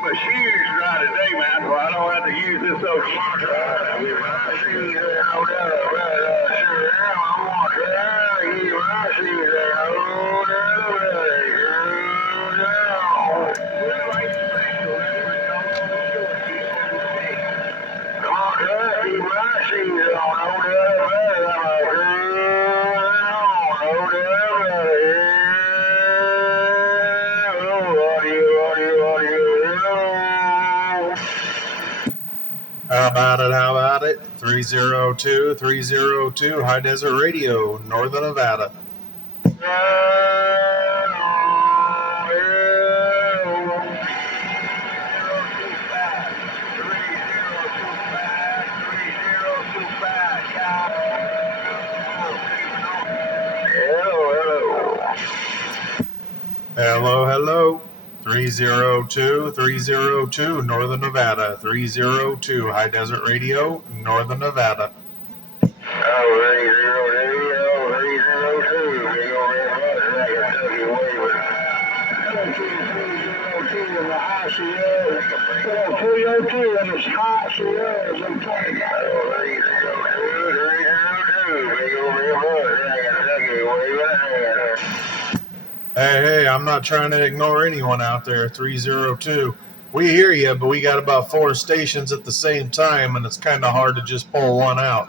my shoes dry today, man, so I don't have to use this old shit. I'm gonna try to get my shoes How about it? How about it? 302 High Desert Radio, Northern Nevada. Hello, hello. 302 Northern Nevada. 302 High Desert Radio, Northern Nevada. Hey, I'm not trying to ignore anyone out there. 302. We hear you, but we got about 4 stations at the same time, and it's kind of hard to just pull one out.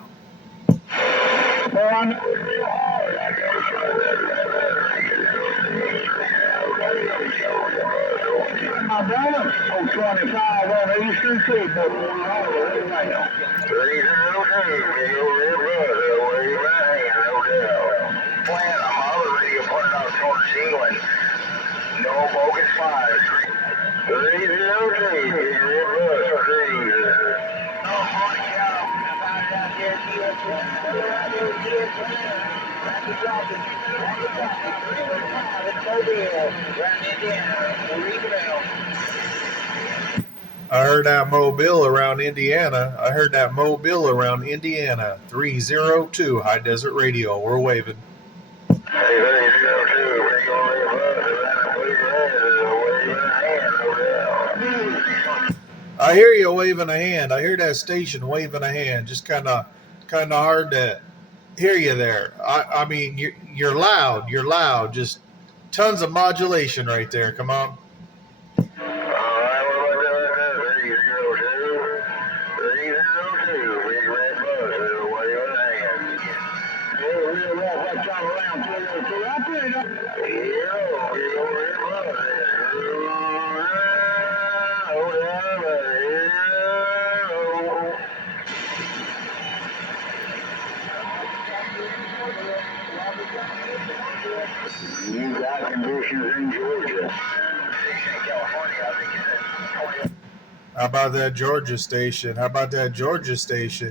My brother, 25 on Eastern Seaboard. 302, playing on my other radio pointed out towards England. No bogus fires. 302, I heard that Mobile around Indiana. 302 High Desert Radio. We're waving. I hear you waving a hand. I hear that station waving a hand. Just kind of hard to hear you there. I mean, you're loud. You're loud. Just tons of modulation right there. Come on. You got conditions in Georgia. How about that Georgia station?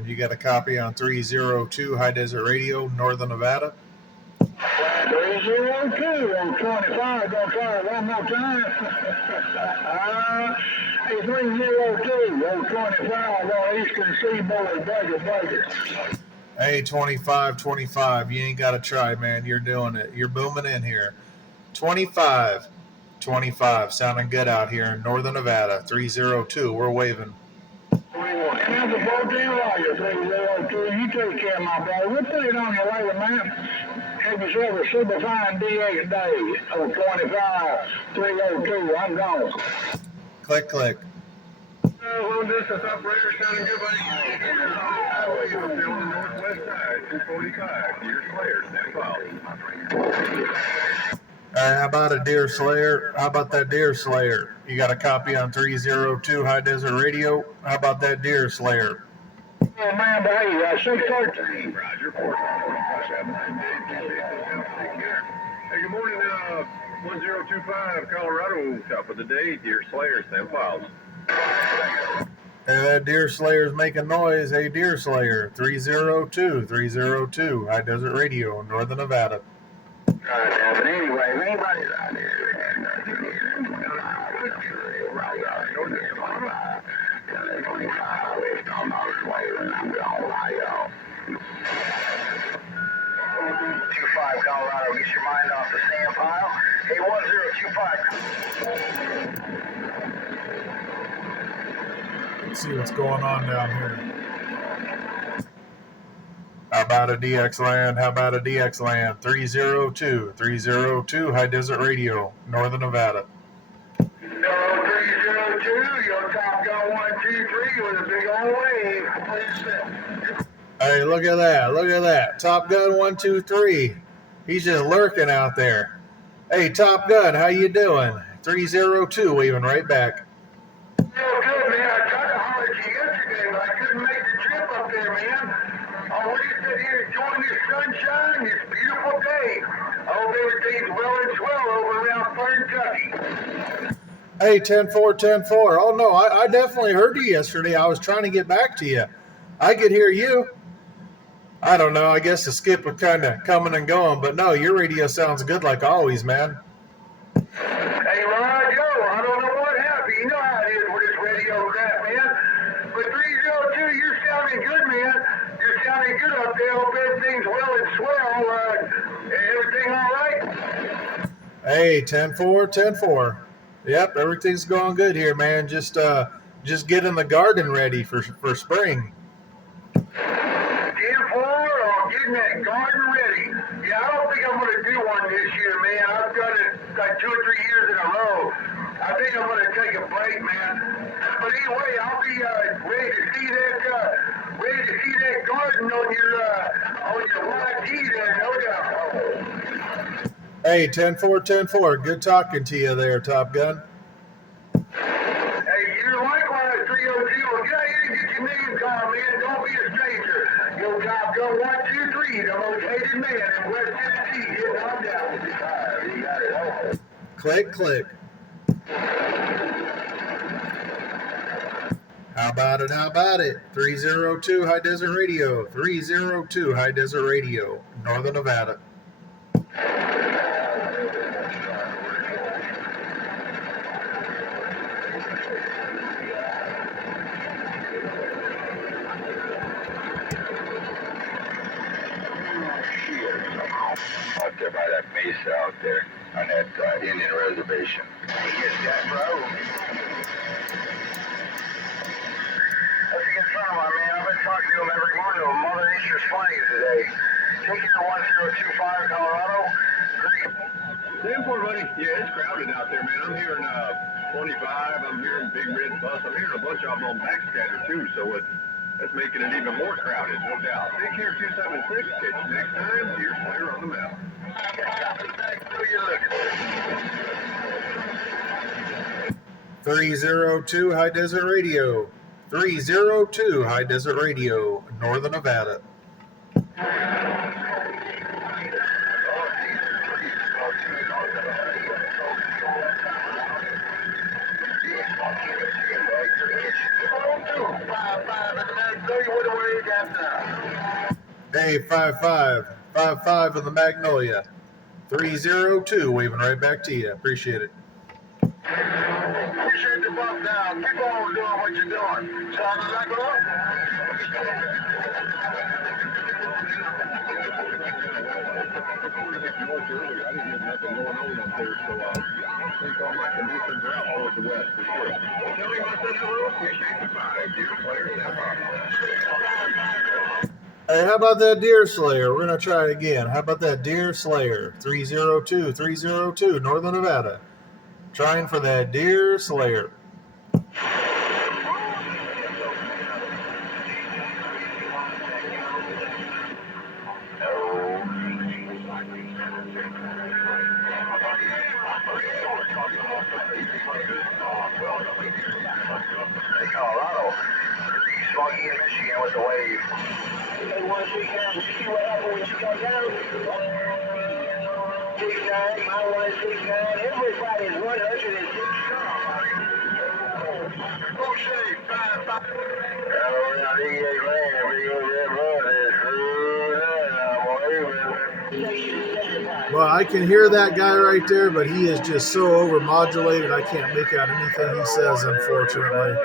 You got a copy on 302 High Desert Radio, Northern Nevada? 302 on 25. Gonna try it one more time. Hey, 302 on 25 on Eastern Seaboard. Budget. Hey, 25. You ain't got to try, man. You're doing it. You're booming in here. 25. Sounding good out here in Northern Nevada. 302. We're waving. 21. And that's a Bodine Roger, 302. You take care of my brother. We'll put it on your later, man. Have yourself a super fine D8 day. 25, 302. I'm gone. Click. Long distance operator sounding good, buddy. Highway on the northwest side, 245. Deer Slayer, stand by. How about a Deer Slayer? How about that Deer Slayer? You got a copy on 302 High Desert Radio? How about that Deer Slayer? Oh, man, but hey, 613. Roger, 447. Hey, good morning, 1025 Colorado, top of the day, Deer Slayer, stand files. Hey, that Deer Slayer's making noise. Hey, Deer Slayer, 302 High Desert Radio, Northern Nevada. But anyway, if anybody's out there, 25 Colorado, get your mind off the sand pile. Hey, 1025. Let's see what's going on down here. How about a DX Land? How about a DX Land? 302 High Desert Radio, Northern Nevada. Hello, 302, your Top Gun 123 with a big old wave. Please sit. Hey, look at that. Look at that. Top Gun 123. He's just lurking out there. Hey, Top Gun, how you doing? 302 waving right back. Real good, man. I tried to holler at you yesterday, but I couldn't make the trip up there, man. Oh, we just sit here enjoying this sunshine, this beautiful day. I hope everything's well and swell over around Fern, Kentucky. Hey, 10-4. Oh, no, I definitely heard you yesterday. I was trying to get back to you. I could hear you. I don't know. I guess the skip was kind of coming and going, but no, your radio sounds good like always, man. Hey, Rod, I don't know what happened. You know how it is with this radio crap, man. But 302, you're sounding good, man. You're sounding good up there. Hope everything's well and swell. Everything all right? Hey, 10-4. Yep, everything's going good here, man. Just getting the garden ready for spring. 10-4, getting that garden ready. Yeah, I don't think I'm going to do one this year, man. I've done it like 2 or 3 years in a row. I think I'm going to take a break, man. But anyway, I'll be ready to see that garden on your YT there, no doubt. Hey, 10-4. Good talking to you there, Top Gun. Hey, you're likewise, 302. Well, get out here and get your name called, man. Don't be a stranger. Yo, Top Gun 123, the most hated man in West Tennessee. Hitting on down. You got it. Click. How about it? 302 High Desert Radio. 302 High Desert Radio, Northern Nevada. Out there by that mesa out there on that Indian reservation. Yes, that road. Let's get in front of my man. I've been talking to him every morning. Mother Nature's playing today. Take care of 1025 Colorado. Great. 10-4, buddy. Yeah, it's crowded out there, man. I'm hearing 25. I'm hearing Big Red Bus. I'm hearing a bunch of them on backscatter, too, so that's making it even more crowded, no doubt. Take care, 276. Catch you next time. Deer Slayer on the mountain. 302 High Desert Radio. 302 High Desert Radio, Northern Nevada. Hey, 5-5 in the Magnolia. 302 waving right back to you. Appreciate it. Appreciate the bump down. Keep on doing what you're doing. Sound like it up? Earlier, I didn't have nothing going on up there, so I think all my conditions are out towards the west for sure. Tell me about that hello. Appreciate the vibe. Deer Slayer, step up. Hey, how about that Deer Slayer? We're going to try it again. How about that Deer Slayer? 302, Northern Nevada. Trying for that Deer Slayer. Colorado. Smoky in Michigan with the wave. They want to see what happened when you come down. 69, my 169, everybody's 106 strong. O'Shea, 5-5. Around E8 land, we go that road, Well, I can hear that guy right there, but he is just so overmodulated, I can't make out anything he says, unfortunately.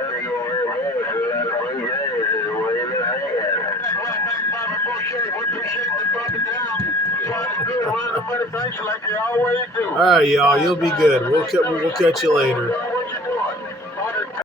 All right, y'all, you'll be good. We'll catch you later.